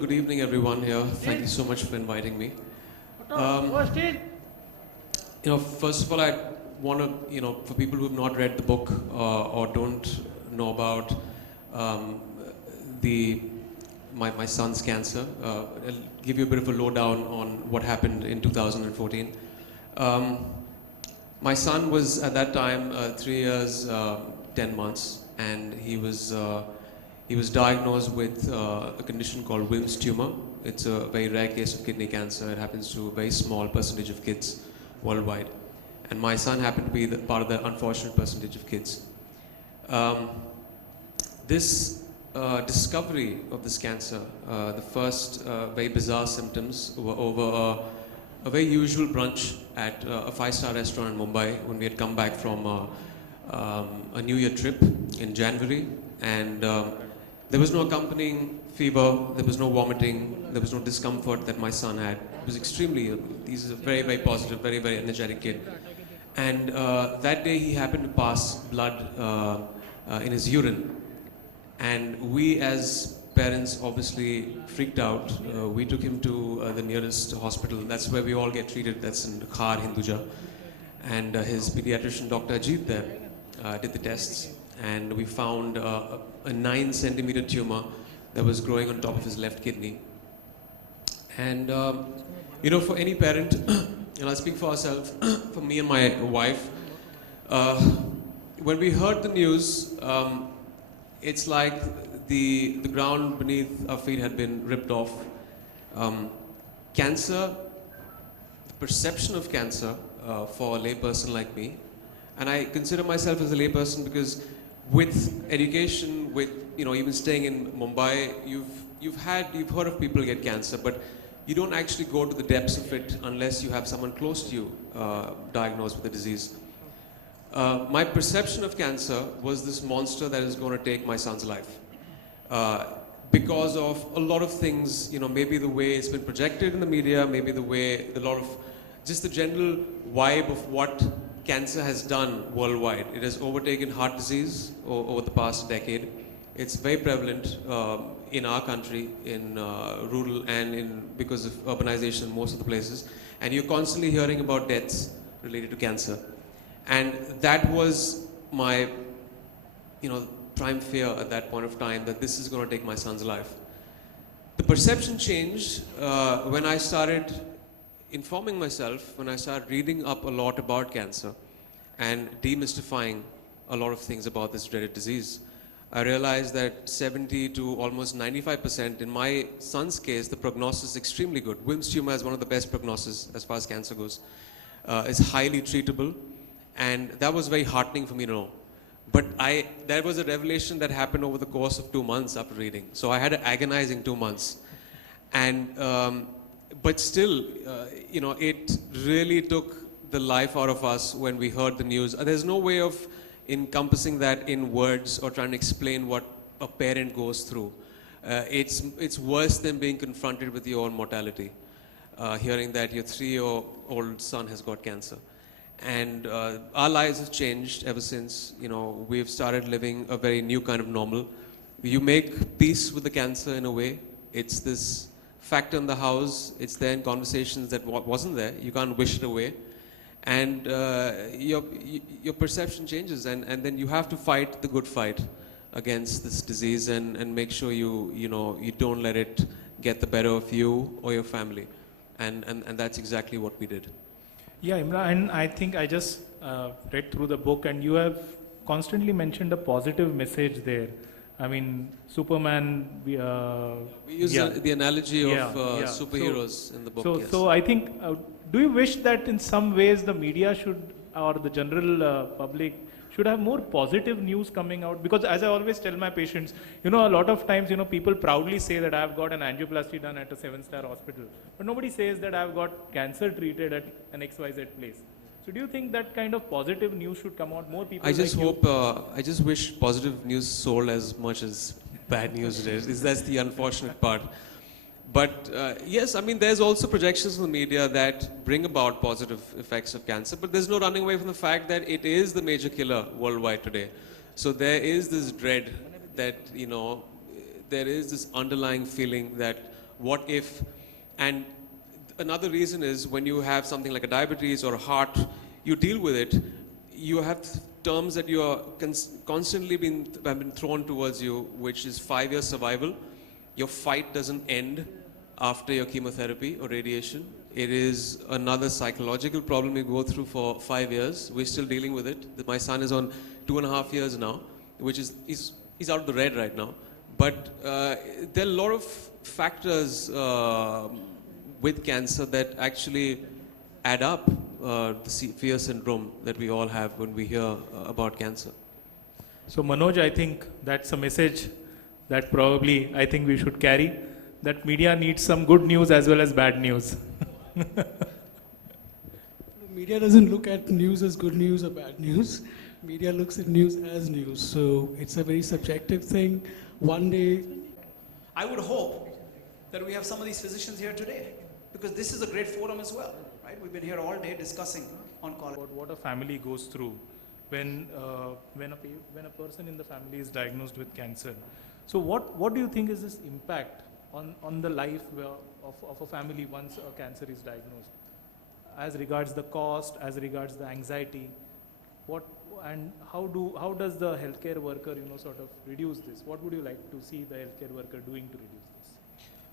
good evening everyone here. Thank you so much for inviting me. First of all, I want to, for people who have not read the book or don't know about my son's cancer, I'll give you a bit of a lowdown on what happened in 2014. My son was at that time 3 years, 10 months, and he was diagnosed with a condition called Wilms tumor. It's a very rare case of kidney cancer. It happens to a very small percentage of kids worldwide. And my son happened to be part of the unfortunate percentage of kids. This discovery of this cancer, the first very bizarre symptoms were over a very usual brunch at a 5-star restaurant in Mumbai when we had come back from a New Year trip in January. And there was no accompanying fever, there was no vomiting, there was no discomfort that my son had. He was extremely ill. He's a very, very positive, very, very energetic kid. And that day he happened to pass blood in his urine. And we as parents obviously freaked out. We took him to the nearest hospital. That's where we all get treated. That's in Khar, Hinduja. And his pediatrician, Dr. Ajit there, did the tests. And we found a 9-centimeter tumor that was growing on top of his left kidney. And, for any parent, and I'll speak for ourselves, for me and my wife, when we heard the news, it's like the ground beneath our feet had been ripped off. Cancer, the perception of cancer for a layperson like me, and I consider myself as a layperson because with education, with even staying in Mumbai, you've heard of people get cancer, but you don't actually go to the depths of it unless you have someone close to you diagnosed with the disease. My perception of cancer was this monster that is going to take my son's life. Because of a lot of things, maybe the way it's been projected in the media, maybe just the general vibe of what cancer has done worldwide. It has overtaken heart disease over the past decade. It's very prevalent in our country, in rural and because of urbanization in most of the places. And you're constantly hearing about deaths related to cancer. And that was my, prime fear at that point of time, that this is going to take my son's life. The perception changed when I started informing myself, when I started reading up a lot about cancer and demystifying a lot of things about this dreaded disease. I realized that 70 to almost 95%, in my son's case, the prognosis is extremely good. Wilms tumor has one of the best prognosis as far as cancer goes. It's highly treatable, and that was very heartening for me to know. But that was a revelation that happened over the course of 2 months after reading. So I had an agonizing 2 months. And but still, it really took the life out of us when we heard the news. There's no way of encompassing that in words or trying to explain what a parent goes through. It's worse than being confronted with your own mortality, hearing that your 3-year-old son has got cancer. And our lives have changed ever since. We've started living a very new kind of normal. You make peace with the cancer in a way. It's this factor in the house. It's there in conversations that wasn't there. You can't wish it away. And your perception changes, and then you have to fight the good fight against this disease and make sure you don't let it get the better of you or your family. And that's exactly what we did. Yeah, Emraan, and I think I just read through the book, and you have constantly mentioned a positive message there. I mean, Superman. We use the analogy of superheroes in the book. So I think, do you wish that in some ways the media should, or the general public should have more positive news coming out? Because as I always tell my patients, a lot of times, people proudly say that I've got an angioplasty done at a 7-star hospital, but nobody says that I've got cancer treated at an XYZ place. So do you think that kind of positive news should come out? More people. I just wish positive news sold as much as bad news is. That's the unfortunate part. But yes, I mean, there's also projections in the media that bring about positive effects of cancer, but there's no running away from the fact that it is the major killer worldwide today. So there is this dread that, there is this underlying feeling that what if? And another reason is when you have something like a diabetes or a heart, you deal with it. You have terms that you are constantly have been thrown towards you, which is 5-year survival. Your fight doesn't end after your chemotherapy or radiation. It is another psychological problem you go through for 5 years. We're still dealing with it. My son is on 2.5 years now, which is he's out of the red right now. But there are a lot of factors with cancer that actually add up the fear syndrome that we all have when we hear about cancer. So Manoj, I think that's a message that probably I think we should carry, that media needs some good news as well as bad news. Media doesn't look at news as good news or bad news. Media looks at news as news. So it's a very subjective thing. One day, I would hope that we have some of these physicians here today, because this is a great forum as well, right? We've been here all day discussing on colorectal. About what a family goes through when a person in the family is diagnosed with cancer. So what do you think is this impact on the life of a family once a cancer is diagnosed, as regards the cost, as regards the anxiety? How does the healthcare worker sort of reduce this? What would you like to see the healthcare worker doing to reduce this?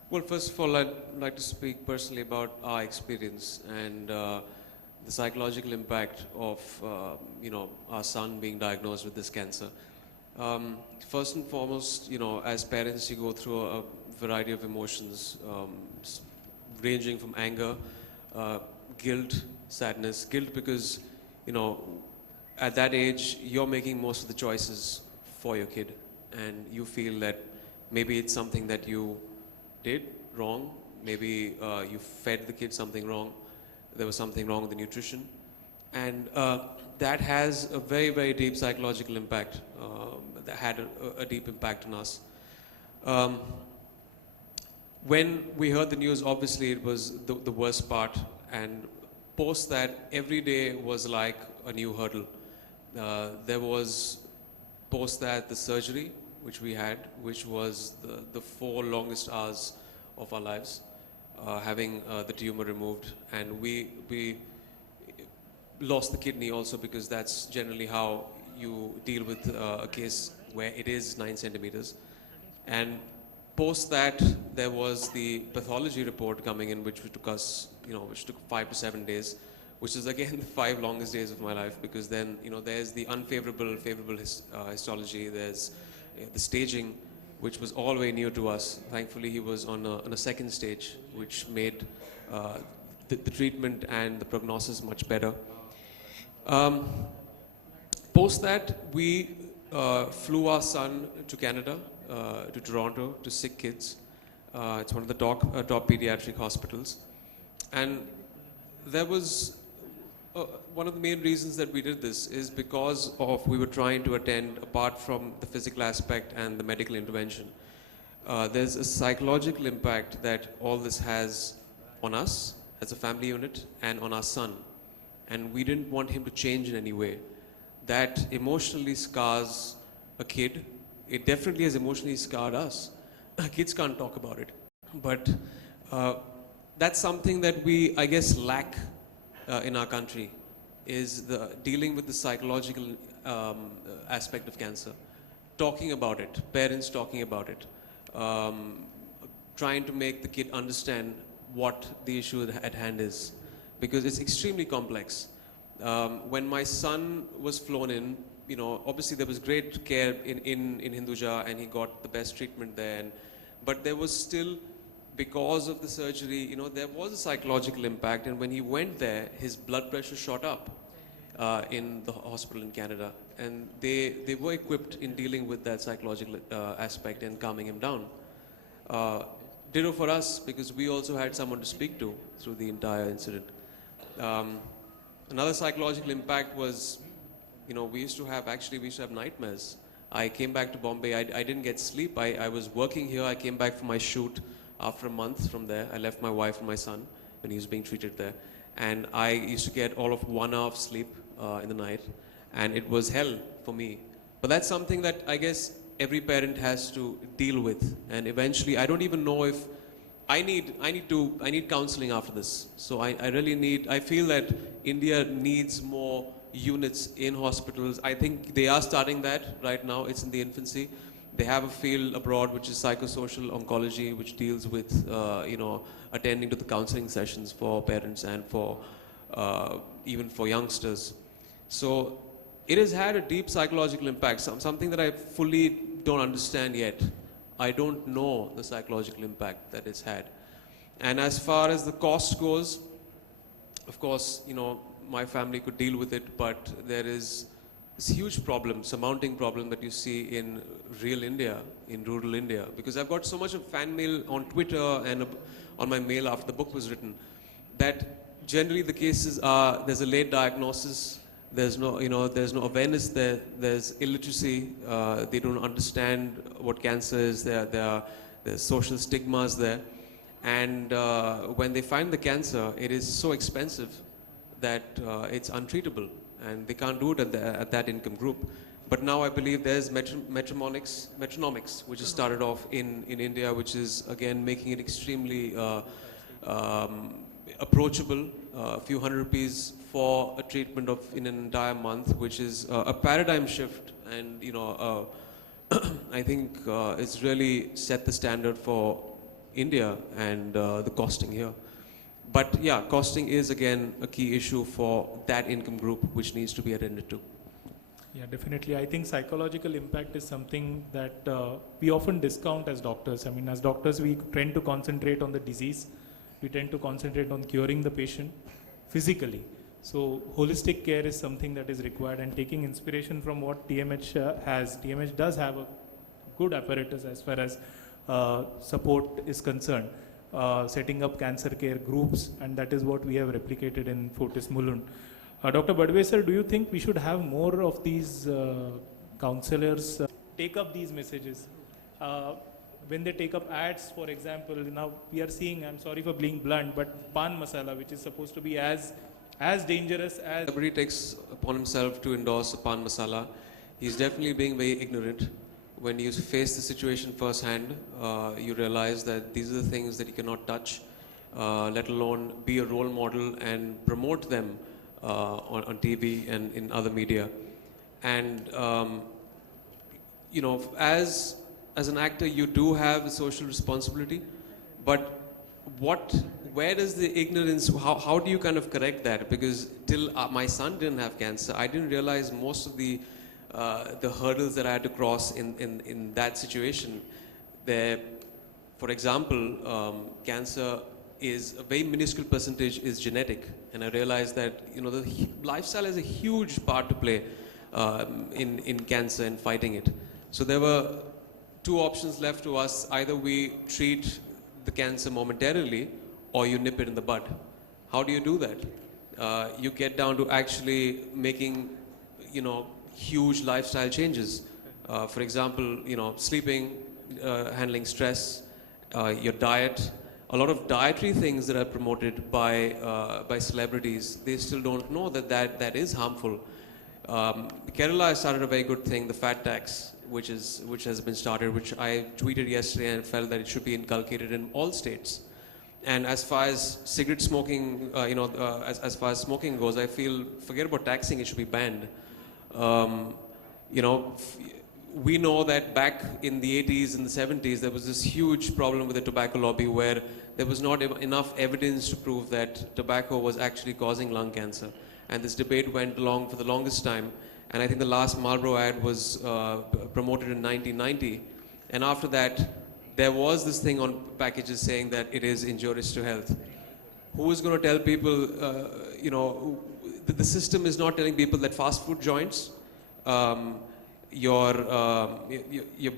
Well, first of all, I'd like to speak personally about our experience and the psychological impact of our son being diagnosed with this cancer. First and foremost, as parents, you go through a variety of emotions, ranging from anger, guilt, sadness. Guilt because, at that age, you're making most of the choices for your kid, and you feel that maybe it's something that you did wrong, maybe you fed the kid something wrong, there was something wrong with the nutrition, and that has a very, very deep psychological impact, that had a deep impact on us. When we heard the news, obviously it was the worst part, and post that, every day was like a new hurdle. There was post that the surgery, which we had, which was the 4 longest hours of our lives, having the tumor removed, and we lost the kidney also, because that's generally how you deal with a case where it is 9 centimeters. And post that, there was the pathology report coming in, which took us, which took 5 to 7 days, which is again the 5 longest days of my life, because then, there's the favorable histology, there's the staging, which was all very new to us. Thankfully, he was on a second stage, which made the treatment and the prognosis much better. Post that, we flew our son to Canada, to Toronto, to Sick Kids. It's one of the top pediatric hospitals. And there was one of the main reasons that we did this is because we were trying to attend, apart from the physical aspect and the medical intervention, there's a psychological impact that all this has on us as a family unit and on our son. And we didn't want him to change in any way. That emotionally scars a kid. It definitely has emotionally scarred us. Kids can't talk about it. But that's something that we, I guess, lack in our country, is the dealing with the psychological aspect of cancer. Talking about it, parents talking about it, trying to make the kid understand what the issue at hand is, because it's extremely complex. When my son was flown in, obviously there was great care in Hinduja, and he got the best treatment there. But there was still, because of the surgery, there was a psychological impact. And when he went there, his blood pressure shot up in the hospital in Canada. And they were equipped in dealing with that psychological aspect and calming him down. Ditto for us, because we also had someone to speak to through the entire incident. Another psychological impact was, we used to have nightmares. I came back to Bombay, I didn't get sleep. I was working here, I came back from my shoot after a month from there. I left my wife and my son when he was being treated there. And I used to get all of 1 hour of sleep in the night. And it was hell for me. But that's something that I guess every parent has to deal with. And eventually, I don't even know if I need counseling after this. So I really need, I feel that India needs more units in hospitals. I think they are starting that right now. It's in the infancy. They have a field abroad which is psychosocial oncology, which deals with, attending to the counseling sessions for parents and for, even for youngsters. So it has had a deep psychological impact, something that I fully don't understand yet. I don't know the psychological impact that it's had. And as far as the cost goes, of course, my family could deal with it, but there is this huge problem, surmounting problem that you see in real India, in rural India. Because I've got so much of fan mail on Twitter and on my mail after the book was written, that generally the cases are, there's a late diagnosis, there's no awareness there, there's illiteracy, they don't understand what cancer is, there's social stigmas there. And when they find the cancer, it is so expensive that it's untreatable, and they can't do it at that income group. But now I believe there's metronomics, which has started off in India, which is again making it extremely approachable. A few hundred rupees for a treatment in an entire month, which is a paradigm shift, and I think it's really set the standard for India and the costing here. But yeah, costing is again a key issue for that income group, which needs to be attended to. Yeah, definitely. I think psychological impact is something that we often discount as doctors. I mean, as doctors, we tend to concentrate on the disease. We tend to concentrate on curing the patient physically. So holistic care is something that is required, and taking inspiration from what TMH has. TMH does have a good apparatus as far as support is concerned, setting up cancer care groups, and that is what we have replicated in Fortis Mulund. Dr. Badwe sir, do you think we should have more of these counselors take up these messages? When they take up ads, for example, now we are seeing, I'm sorry for being blunt, but pan masala, which is supposed to be as dangerous as... Everybody takes upon himself to endorse a pan masala. He's definitely being very ignorant. When you face the situation firsthand, you realize that these are the things that you cannot touch, let alone be a role model and promote them on TV and in other media. And, as an actor, you do have a social responsibility, but where does the ignorance, how do you kind of correct that? Because till my son didn't have cancer, I didn't realize most of the hurdles that I had to cross in that situation. There, for example, cancer is a very minuscule percentage is genetic, and I realized that the lifestyle has a huge part to play in cancer and fighting it. So there were two options left to us: either we treat the cancer momentarily, or you nip it in the bud. How do you do that? You get down to actually making, huge lifestyle changes. For example, sleeping, handling stress, your diet. A lot of dietary things that are promoted by celebrities, they still don't know that is harmful. Kerala has started a very good thing, the fat tax, which has been started, which I tweeted yesterday and felt that it should be inculcated in all states. And as far as cigarette smoking, as far as smoking goes, I feel, forget about taxing, it should be banned. We know that back in the 80s and the 70s, there was this huge problem with the tobacco lobby where there was not enough evidence to prove that tobacco was actually causing lung cancer. And this debate went along for the longest time. And I think the last Marlboro ad was promoted in 1990. And after that, there was this thing on packages saying that it is injurious to health. Who is going to tell people, the system is not telling people that fast food joints, your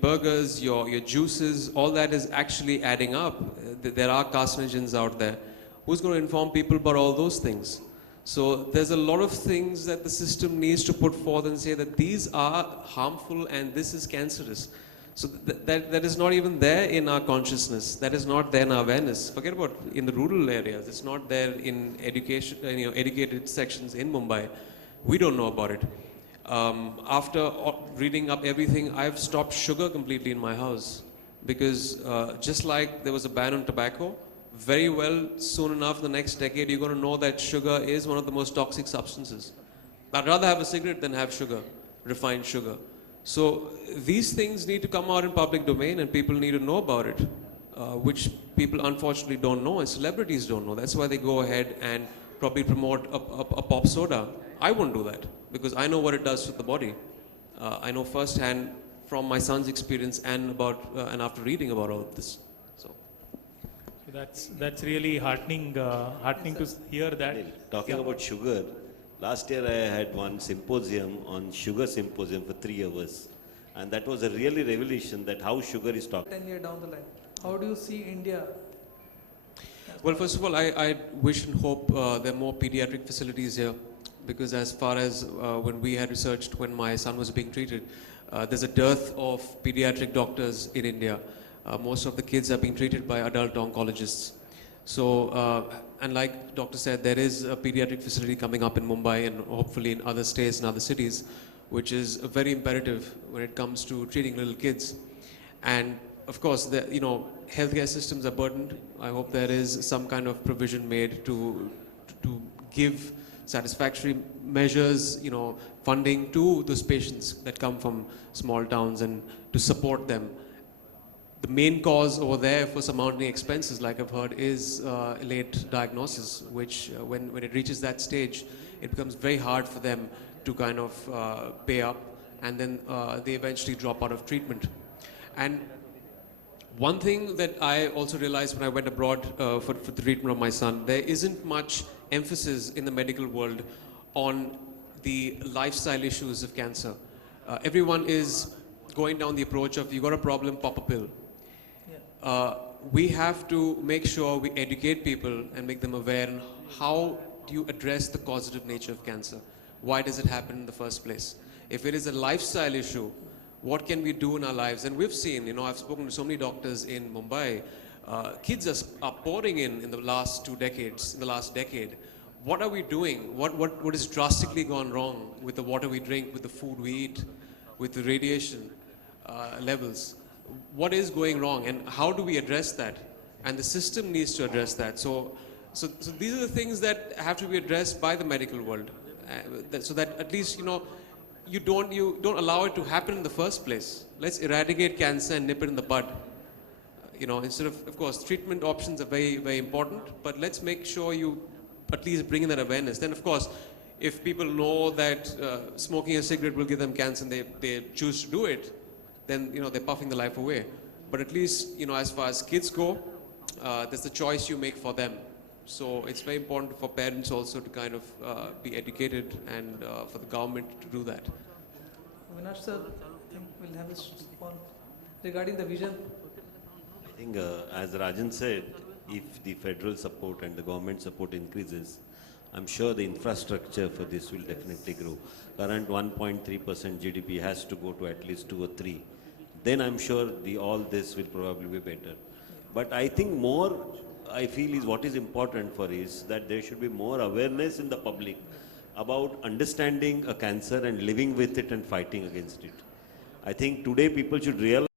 burgers, your juices, all that is actually adding up. There are carcinogens out there. Who's going to inform people about all those things? So there's a lot of things that the system needs to put forth and say that these are harmful and this is cancerous. So that is not even there in our consciousness. That is not there in our awareness. Forget about in the rural areas. It's not there in education, educated sections in Mumbai. We don't know about it. After reading up everything, I've stopped sugar completely in my house. because just like there was a ban on tobacco, very well soon enough the next decade you're going to know that sugar is one of the most toxic substances. I'd rather have a cigarette than have sugar, refined sugar. So these things need to come out in public domain and people need to know about it, which people unfortunately don't know and celebrities don't know. That's why they go ahead and probably promote a pop soda. I won't do that because I know what it does to the body. I know firsthand from my son's experience and and after reading about all of this. So That's really heartening to hear that. Talking about sugar, last year I had one symposium on sugar symposium for 3 hours. And that was a really revelation that how sugar is talked. 10 years down the line, how do you see India? well, first of all, I wish and hope there are more pediatric facilities here, because as far as when we had researched when my son was being treated, there's a dearth of pediatric doctors in India. Most of the kids are being treated by adult oncologists. So, and like doctor said, there is a pediatric facility coming up in Mumbai and hopefully in other states and other cities, which is very imperative when it comes to treating little kids. And of course, healthcare systems are burdened. I hope there is some kind of provision made to give satisfactory measures, funding to those patients that come from small towns and to support them. The main cause over there for some mounting expenses, like I've heard, is late diagnosis, which when it reaches that stage, it becomes very hard for them to kind of pay up, and then they eventually drop out of treatment. And one thing that I also realized when I went abroad for the treatment of my son, there isn't much emphasis in the medical world on the lifestyle issues of cancer. Everyone is going down the approach of, you got a problem, pop a pill. We have to make sure we educate people and make them aware on how do you address the causative nature of cancer. Why does it happen in the first place? If it is a lifestyle issue, what can we do in our lives? And we've seen, I've spoken to so many doctors in Mumbai, kids are pouring in the last 2 decades, in the last decade. What are we doing? What has drastically gone wrong with the water we drink, with the food we eat, with the radiation levels? What is going wrong and how do we address that? And the system needs to address that. So these are the things that have to be addressed by the medical world, so that at least, you don't allow it to happen in the first place. Let's eradicate cancer and nip it in the bud. Instead of course, treatment options are very, very important, but let's make sure you at least bring in that awareness. Then, of course, if people know that smoking a cigarette will give them cancer and they choose to do it, then, they're puffing the life away. But at least, as far as kids go, there's the choice you make for them. So it's very important for parents also to kind of be educated and for the government to do that. Avinash sir, I think we'll have this call regarding the vision. I think as Rajan said, if the federal support and the government support increases, I'm sure the infrastructure for this will definitely grow. Current 1.3% GDP has to go to at least 2 or 3. Then I'm sure all this will probably be better. But I think more, I feel is what is important for is that there should be more awareness in the public about understanding a cancer and living with it and fighting against it. I think today people should realize